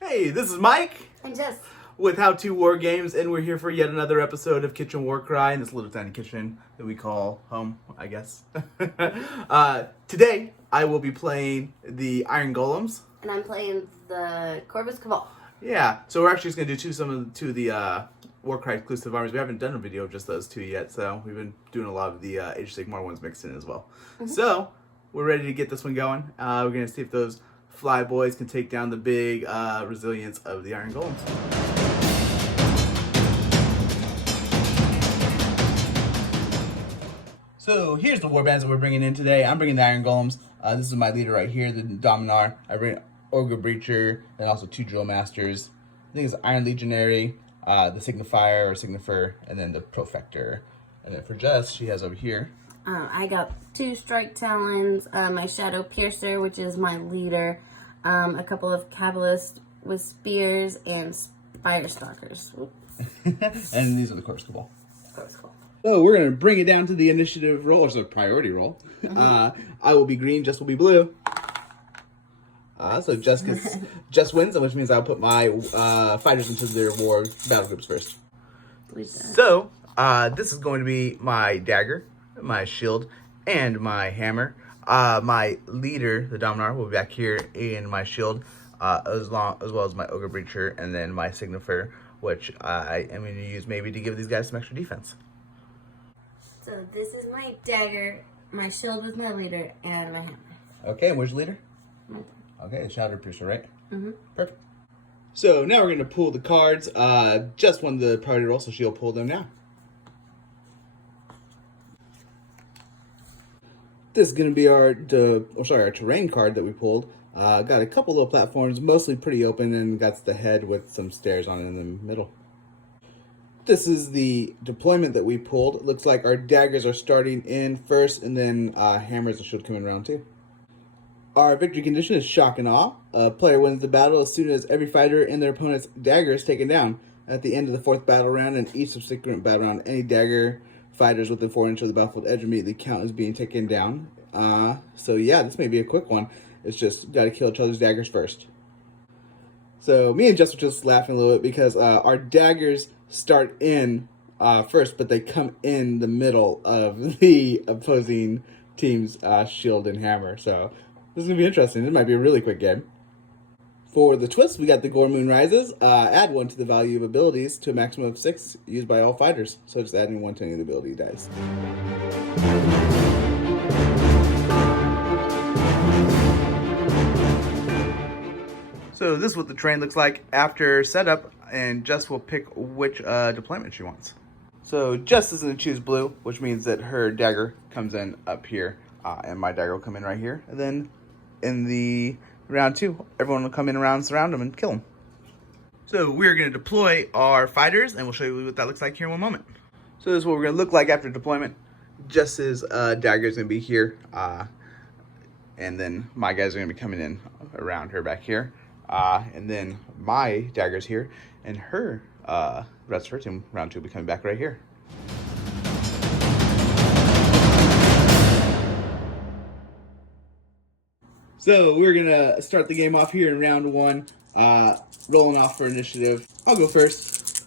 Hey, this is Mike And Jess. with How To War Games, and we're here for yet another episode of Kitchen WARCRY in this little tiny kitchen that we call home, I guess. Today, I will be playing the Iron Golems. And I'm playing the Corvus Cabal. Yeah, so we're actually just going to do two of the WARCRY exclusive armies. We haven't done a video of just those two yet, so we've been doing a lot of the Age of Sigmar ones mixed in as well. So, we're ready to get this one going. We're going to see if those Fly Boys can take down the big resilience of the Iron Golems. So here's the warbands that we're bringing in today. I'm bringing the Iron Golems. This is my leader right here, the Dominar. I bring Ogor Breacher and also two Drillmasters. I think it's Iron Legionary, the Signifer, and then the Prefector. And then for Jess, she has over here. I got two Shrike Talons, my Shadow Piercer, which is my leader, a couple of Cabalist with spears, and Spire Stalkers. And these are the Corvus Cabal. Corvus Cabal. So we're going to bring it down to the initiative roll, or so priority roll. I will be green, Jess will be blue. So Jess wins, which means I'll put my fighters into their war battle groups first. So this is going to be my dagger, my shield, and my hammer. My leader, the Dominar, will be back here in my shield, as well as my Ogor Breacher, and then my Signifer, which I am going to use maybe to give these guys some extra defense. So this is my dagger, my shield with my leader, and my hammer. Okay, and where's your leader? Right Okay, the Shadow Piercer, right? Mm-hmm. Perfect. So now we're going to pull the cards. Just won the priority roll, so she'll pull them now. This is going to be our terrain card that we pulled. Got a couple little platforms, mostly pretty open, and got the head with some stairs on it in the middle. This is the deployment that we pulled. It looks like our daggers are starting in first, and then hammers should come in round two. Our victory condition is shock and awe. A player wins the battle as soon as every fighter and their opponent's dagger is taken down. At the end of the fourth battle round and each subsequent battle round, any dagger fighters within 4 inches of the battlefield edge immediately count as being taken down. So yeah, this may be a quick one. It's just got to kill each other's daggers first. So me and Jess were just laughing a little bit because our daggers start in first, but they come in the middle of the opposing team's shield and hammer. So this is going to be interesting. This might be a really quick game. For the twist, we got the Gore Moon Rises. Add 1 to the value of abilities to a maximum of 6 used by all fighters. So just adding 1 to any of the ability dice. So this is what the terrain looks like after setup, and Jess will pick which deployment she wants. So Jess is going to choose blue, which means that her dagger comes in up here, and my dagger will come in right here. And then in the round 2, everyone will come in around, surround them, and kill them. So we're going to deploy our fighters, and we'll show you what that looks like here in one moment. So this is what we're going to look like after deployment. Jess's dagger is going to be here, and then my guys are going to be coming in around her back here. And then my dagger's here, and her rest of her team, round 2, will be coming back right here. So we're gonna start the game off here in round 1, rolling off for initiative. I'll go first.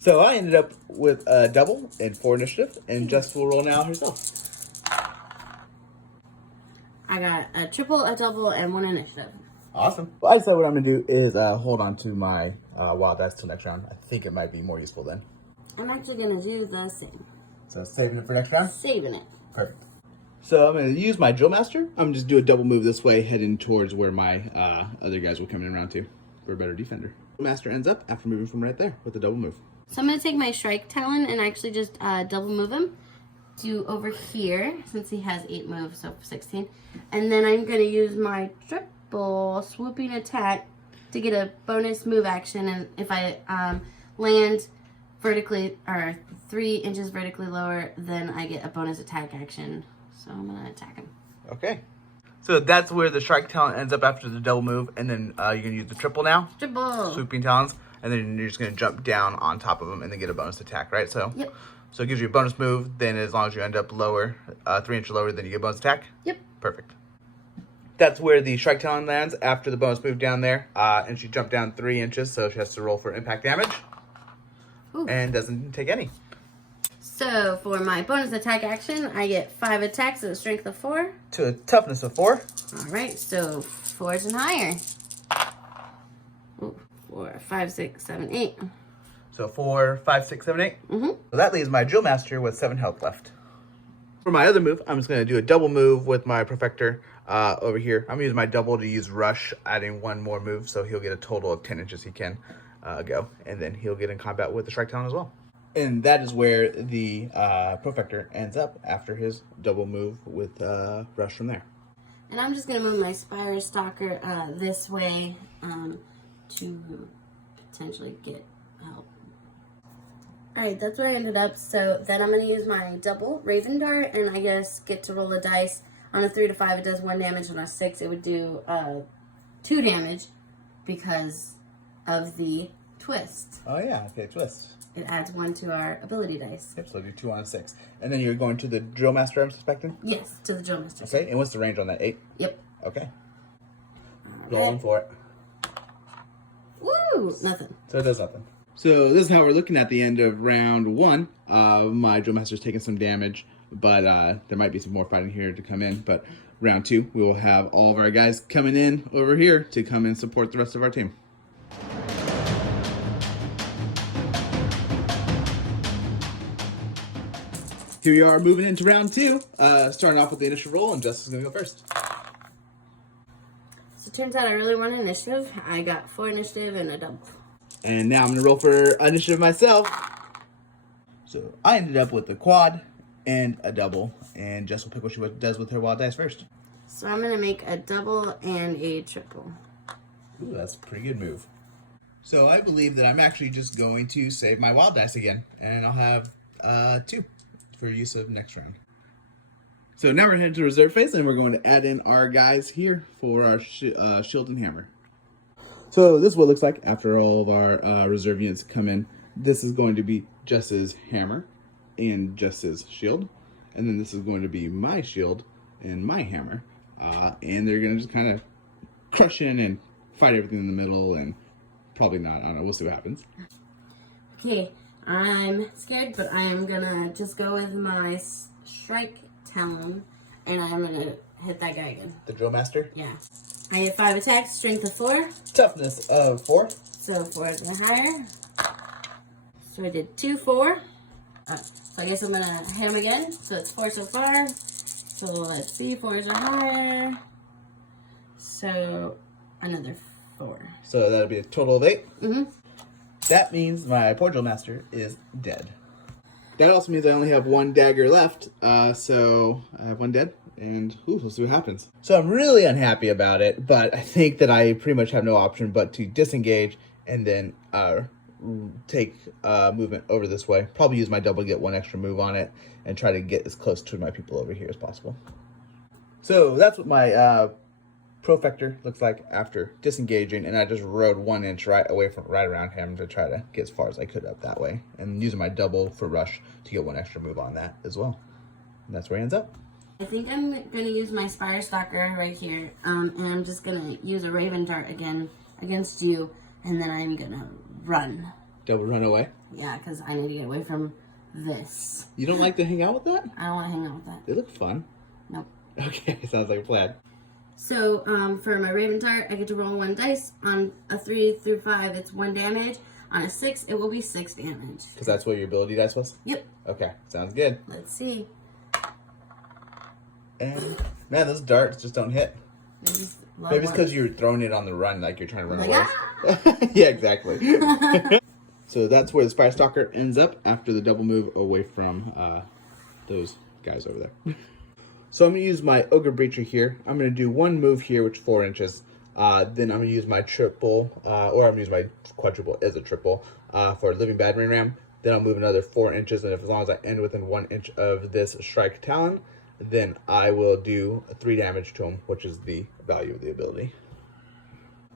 So I ended up with a double and 4 initiative, and Jess will roll now herself. I got a triple, a double, and 1 initiative. Awesome. Well, I decided what I'm going to do is hold on to my wild dice till next round. I think it might be more useful then. I'm actually going to do the same. So saving it for next round? Saving it. Perfect. So I'm going to use my Drillmaster. I'm going to just do a double move this way, heading towards where my other guys will come in round 2 for a better defender. Drillmaster ends up after moving from right there with a double move. So I'm going to take my Shrike Talon and actually just double move him to over here, since he has 8 moves, so 16. And then I'm going to use my triple swooping attack to get a bonus move action. And if I land vertically, or 3 inches vertically lower, then I get a bonus attack action. So I'm going to attack him. Okay. So that's where the Shrike Talon ends up after the double move. And then you're going to use the triple now. Triple. Swooping Talons. And then you're just going to jump down on top of them and then get a bonus attack, right? So, yep. So it gives you a bonus move. Then as long as you end up lower, 3 inches lower, then you get a bonus attack? Yep. Perfect. That's where the Shrike Talon lands after the bonus move down there. And she jumped down 3 inches, so she has to roll for impact damage. Ooh. And doesn't take any. So for my bonus attack action, I get 5 attacks at a strength of 4. To a toughness of 4. Alright, so 4s and higher. Ooh, 4, 5, 6, 7, 8. So 4, 5, 6, 7, 8. Mm-hmm. So that leaves my Drillmaster with 7 health left. For my other move, I'm just going to do a double move with my Prefector over here. I'm going to use my double to use Rush, adding 1 more move, so he'll get a total of 10 inches he can go. And then he'll get in combat with the Shrike Talon as well. And that is where the Prefector ends up after his double move with Rush from there. And I'm just going to move my Spire Stalker this way to potentially get help. Alright, that's where I ended up. So then I'm going to use my double Raven Dart, and I guess get to roll a dice. On a 3 to 5, it does 1 damage. On a 6, it would do 2 damage because of the twist. Oh yeah, okay, twist. It adds 1 to our ability dice. Yep, so do 2 on a 6. And then you're going to the Drillmaster, I'm suspecting? Yes, to the Drillmaster. Okay, and what's the range on that? 8? Yep. Okay. Rolling for it. Woo! Nothing. So it does nothing. So this is how we're looking at the end of round 1. My Drillmaster's taking some damage, but there might be some more fighting here to come in. But round 2, we will have all of our guys coming in over here to come and support the rest of our team. Here we are moving into round 2, starting off with the initial roll, and Justice is going to go first. So it turns out I really want initiative. I got 4 initiative and a double. And now I'm going to roll for initiative myself. So I ended up with a quad and a double, and Jess will pick what she does with her wild dice first. So I'm going to make a double and a triple. Ooh, that's a pretty good move. So I believe that I'm actually just going to save my wild dice again, and I'll have 2 for use of next round. So now we're heading to reserve phase, and we're going to add in our guys here for our shield and hammer. So this is what it looks like after all of our reserve units come in. This is going to be Jess's hammer and Jess's shield, and then this is going to be my shield and my hammer, and they're going to just kind of crush in and fight everything in the middle, and probably not. I don't know. We'll see what happens. Okay. I'm scared, but I am gonna just go with my Shrike Talon, and I'm gonna hit that guy again. The Drillmaster? Yeah. I get 5 attacks, strength of 4. Toughness of 4. So 4 is the higher. So I did 2, 4. So I guess I'm gonna hit him again. So it's 4 so far. So let's see, 4s are higher. So another 4. So that'll be a total of 8. Mm-hmm. That means my poor Drillmaster is dead. That also means I only have 1 dagger left, so I have 1 dead, and we'll see what happens. So I'm really unhappy about it, but I think that I pretty much have no option but to disengage and then take movement over this way. Probably use my double, get 1 extra move on it, and try to get as close to my people over here as possible. So that's what my Prefector looks like after disengaging, and I just rode 1 inch right around him to try to get as far as I could up that way, and using my double for rush to get 1 extra move on that as well. And that's where he ends up. I think I'm gonna use my Spire Stalker right here, and I'm just gonna use a Raven Dart again against you, and then I'm gonna run. Double run away? Yeah, because I need to get away from this. You don't like to hang out with that? I don't want to hang out with that. They look fun. Nope. Okay, sounds like a plan. So, for my Raven Dart, I get to roll 1 dice. On a 3 through 5, it's 1 damage. On a 6, it will be 6 damage. Because that's what your ability dice was? Yep. Okay, sounds good. Let's see. And, man, those darts just don't hit. Maybe it's because you're throwing it on the run, like you're trying to run away. Ah! Yeah, exactly. So that's where the Spire Stalker ends up after the double move away from those guys over there. So I'm going to use my Ogor Breacher here. I'm going to do 1 move here, which is 4 inches. Then I'm going to use my triple, or I'm going to use my quadruple as a triple for Living Battering Ram. Then I'll move another 4 inches, and as long as I end within 1 inch of this Shrike Talon, then I will do 3 damage to him, which is the value of the ability.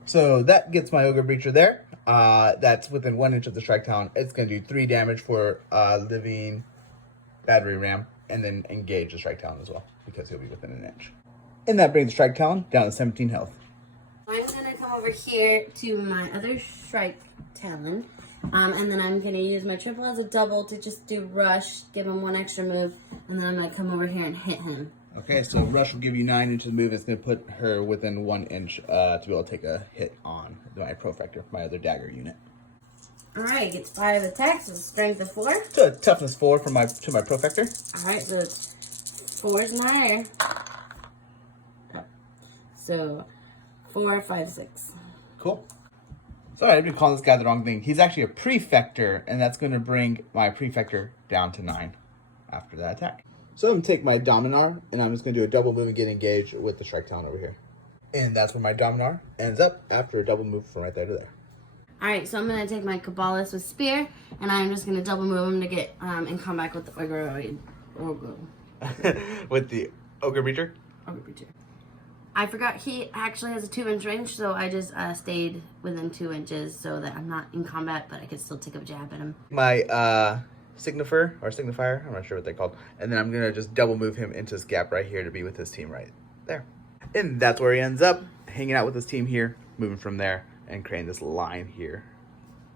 So that gets my Ogor Breacher there. That's within 1 inch of the Shrike Talon. It's going to do 3 damage for Living Battery Ram, and then engage the Shrike Talon as well, because he'll be within 1 inch. And that brings the Shrike Talon down to 17 health. I'm gonna come over here to my other Shrike Talon, and then I'm gonna use my triple as a double to just do rush, give him one extra move, and then I'm gonna come over here and hit him. Okay, so rush will give you 9 inches of move. It's gonna put her within 1 inch to be able to take a hit on my Prefector, my other dagger unit. All right, gets 5 attacks with strength of 4. So toughness 4 to my Prefector. All right, so it's 4s and higher. So 4, 5, 6. Cool. Sorry, I've been calling this guy the wrong thing. He's actually a Prefector, and that's going to bring my Prefector down to 9 after that attack. So I'm going to take my Dominar, and I'm just going to do a double move and get engaged with the Shrike Talon over here. And that's where my Dominar ends up after a double move from right there to there. Alright, so I'm going to take my Cabalist with Spear, and I'm just going to double move him to get in combat with the Ogor. With the Ogor Breacher? Ogor Breacher. I forgot he actually has a 2-inch range, so I just stayed within 2 inches so that I'm not in combat, but I could still take a jab at him. My Signifer, or Signifier, I'm not sure what they're called. And then I'm going to just double move him into this gap right here to be with his team right there. And that's where he ends up, hanging out with his team here, moving from there, and creating this line here.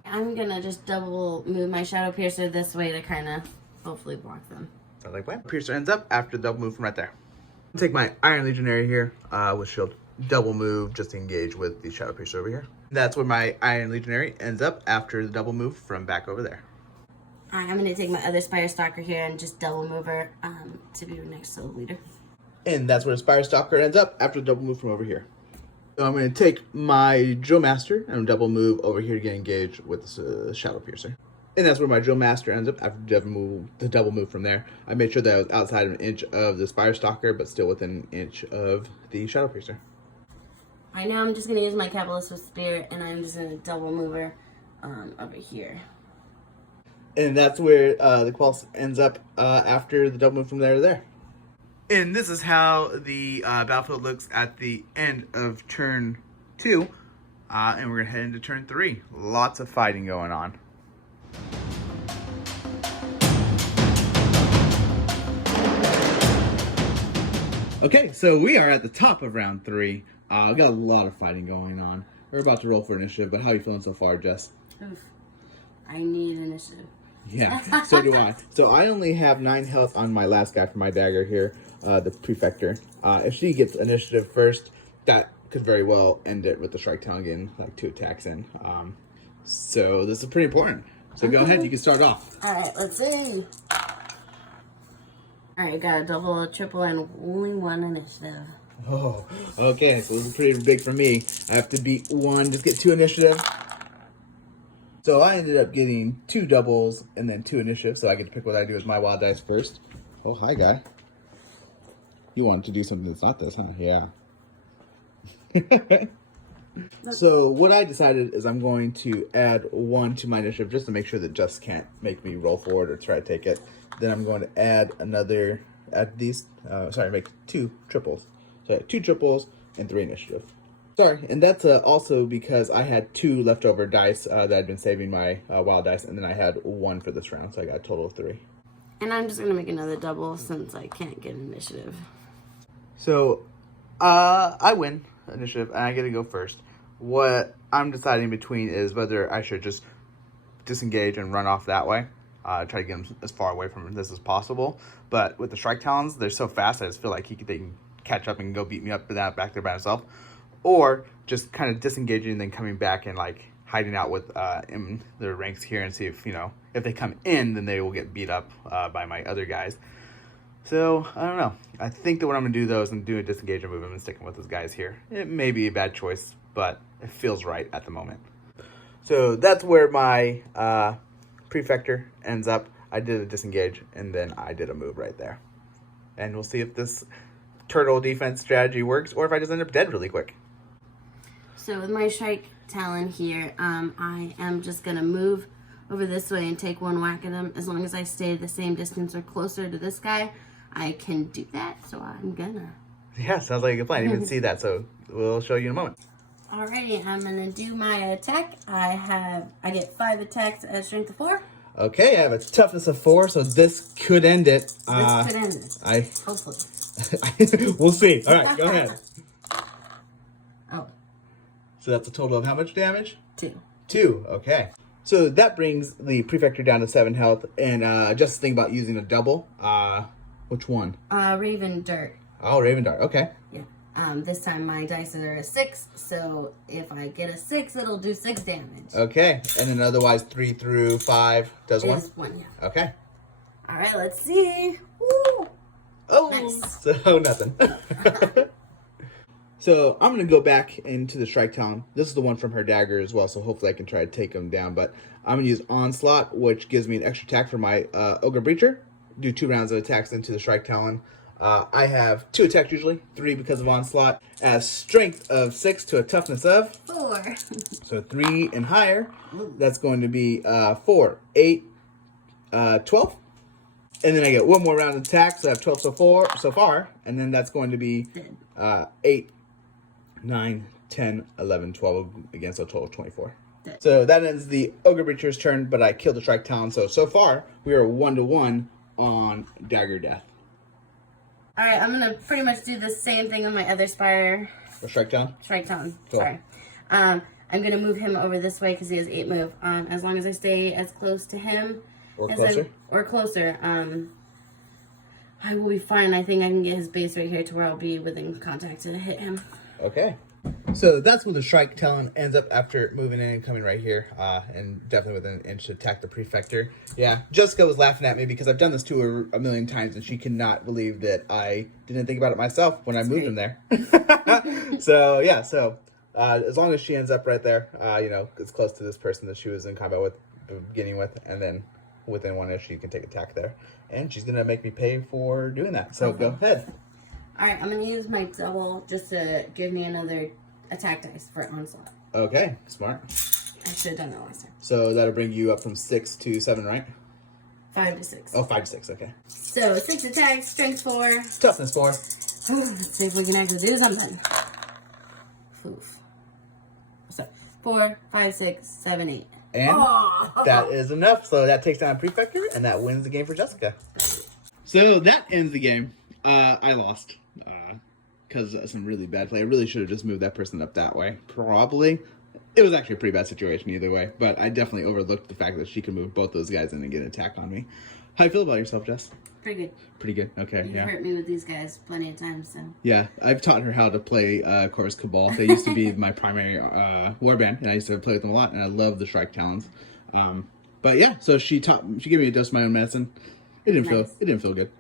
I'm going to just double move my Shadow Piercer this way to kind of hopefully block them. Sounds like plan. Piercer ends up after the double move from right there. I'll take my Iron Legionary here with shield. Double move just to engage with the Shadow Piercer over here. That's where my Iron Legionary ends up after the double move from back over there. Alright, I'm going to take my other Spire Stalker here and just double move her to be next to the leader. And that's where the Spire Stalker ends up after the double move from over here. So I'm going to take my Drillmaster and double move over here to get engaged with the Shadow Piercer. And that's where my Drillmaster ends up after the double move from there. I made sure that I was outside of an inch of the Spire Stalker, but still within an inch of the Shadow Piercer. Alright, now I'm just going to use my Cabalist with Spear, and I'm just going to double move her over here. And that's where the Cabalist ends up after the double move from there to there. And this is how the battlefield looks at the end of turn 2. And we're going to head into turn 3. Lots of fighting going on. Okay, so we are at the top of round 3. We got a lot of fighting going on. We're about to roll for initiative, but how are you feeling so far, Jess? Oof. I need initiative. Yeah, so do I. So I only have 9 health on my last guy for my dagger here, the Prefector. If she gets initiative first, that could very well end it with the Shrike Talon getting like 2 attacks in. So this is pretty important. So go ahead, you can start off. Alright, let's see. Alright, got a double, a triple, and only 1 initiative. Oh, okay, so this is pretty big for me. I have to beat 1, just get 2 initiative. So I ended up getting 2 doubles and then 2 initiative, so I get to pick what I do as my wild dice first. Oh, hi, guy. You wanted to do something that's not this, huh? Yeah. So what I decided is I'm going to add 1 to my initiative just to make sure that Jess can't make me roll forward or try to take it. Then I'm going to add make 2 triples. So I had 2 triples and 3 initiative. Sorry, and that's also because I had 2 leftover dice that I'd been saving my wild dice, and then I had 1 for this round, so I got a total of 3. And I'm just going to make another double since I can't get initiative. So, I win initiative, and I get to go first. What I'm deciding between is whether I should just disengage and run off that way. Try to get them as far away from this as possible. But with the Shrike Talons, they're so fast, I just feel like they can catch up and go beat me up back there by himself. Or just kind of disengaging and then coming back and like hiding out with in their ranks here and see if, if they come in, then they will get beat up by my other guys. So, I don't know. I think that what I'm going to do, though, is I'm doing a disengagement move and sticking with those guys here. It may be a bad choice, but it feels right at the moment. So, that's where my Prefector ends up. I did a disengage, and then I did a move right there. And we'll see if this turtle defense strategy works, or if I just end up dead really quick. So, with my Shrike Talon here, I am just going to move over this way and take 1 whack at him. As long as I stay the same distance or closer to this guy, I can do that, so I'm gonna. Yeah, sounds like a good plan. I didn't even see that, so we'll show you in a moment. Alrighty, I'm gonna do my attack. I get 5 attacks at strength of 4. Okay, I have a toughness of 4, so this could end it. This could end it. Hopefully. We'll see. All right, go ahead. Oh. So that's a total of how much damage? 2. 2, okay. So that brings the Prefector down to 7 health, and just think about using a double. Which one? Raven Dart. Oh, Raven Dart, okay. Yeah. This time my dice are a 6, so if I get a 6, it'll do 6 damage. Okay, and then otherwise 3 through 5 does 1? 1, yeah. Okay. All right, let's see. Woo! Oh, Nice. So nothing. So I'm going to go back into the Shrike Talon. This is the one from her dagger as well, so hopefully I can try to take him down. But I'm going to use Onslaught, which gives me an extra attack for my Ogor Breacher. Do 2 rounds of attacks into the Shrike Talon. I have 2 attacks usually, 3 because of Onslaught. As strength of 6 to a toughness of 4. So 3 and higher. That's going to be 4, 8, 12. And then I get 1 more round of attack, so I have 12 so far. And then that's going to be 8, 9, 10, 11, 12 again, so a total of 24. So that ends the Ogre Breacher's turn, but I killed the Shrike Talon. So far, we are 1-1 on dagger death. Alright, I'm going to pretty much do the same thing with my other Spire. The Shrike Talon? Shrike Talon, Cool. sorry. I'm going to move him over this way because he has 8 move. As long as I stay as close to him. Or closer? Or closer. I will be fine. I think I can get his base right here to where I'll be within contact to hit him. Okay. So that's where the Shrike Talon ends up after moving in and coming right here. And definitely within an inch to attack the Prefector. Yeah, Jessica was laughing at me because I've done this to her a million times and she cannot believe that I didn't think about it myself when I moved him there. So, yeah, as long as she ends up right there, you know, as close to this person that she was in combat with, beginning with, and then within 1 inch she can take attack there. And she's going to make me pay for doing that. So go ahead. Alright, I'm going to use my double just to give me another attack dice for Onslaught. Okay, smart. I should have done that last time. So that'll bring you up from 6 to 7, right? 5 to 6. Oh, 5 to 6, okay. So 6 attacks, strength 4. Toughness 4. Let's see if we can actually do something. Oof. So 4, 5, 6, 7, 8. And that is enough. So that takes down Prefector, and that wins the game for Jessica. So that ends the game. I lost because of some really bad play. I really should have just moved that person up that way. Probably. It was actually a pretty bad situation either way, but I definitely overlooked the fact that she could move both those guys in and get an attack on me. How do you feel about yourself, Jess? Pretty good. Pretty good. Okay, You've hurt me with these guys plenty of times, so. Yeah, I've taught her how to play Corvus Cabal. They used to be my primary warband, and I used to play with them a lot, and I love the Shrike Talons. But yeah, so she gave me a dose of my own medicine. It didn't feel good.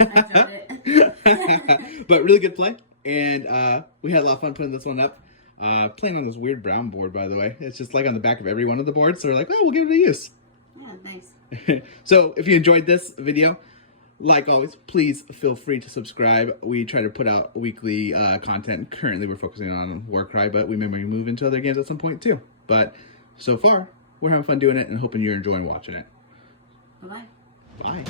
I tried it. But really good play, and we had a lot of fun putting this one up. Playing on this weird brown board, by the way. It's just like on the back of every one of the boards, so we're like, oh, we'll give it a use. Yeah, thanks. So if you enjoyed this video, like always, please feel free to subscribe. We try to put out weekly content. Currently, we're focusing on WARCRY, but we may move into other games at some point too. But so far, we're having fun doing it and hoping you're enjoying watching it. Bye-bye. Bye.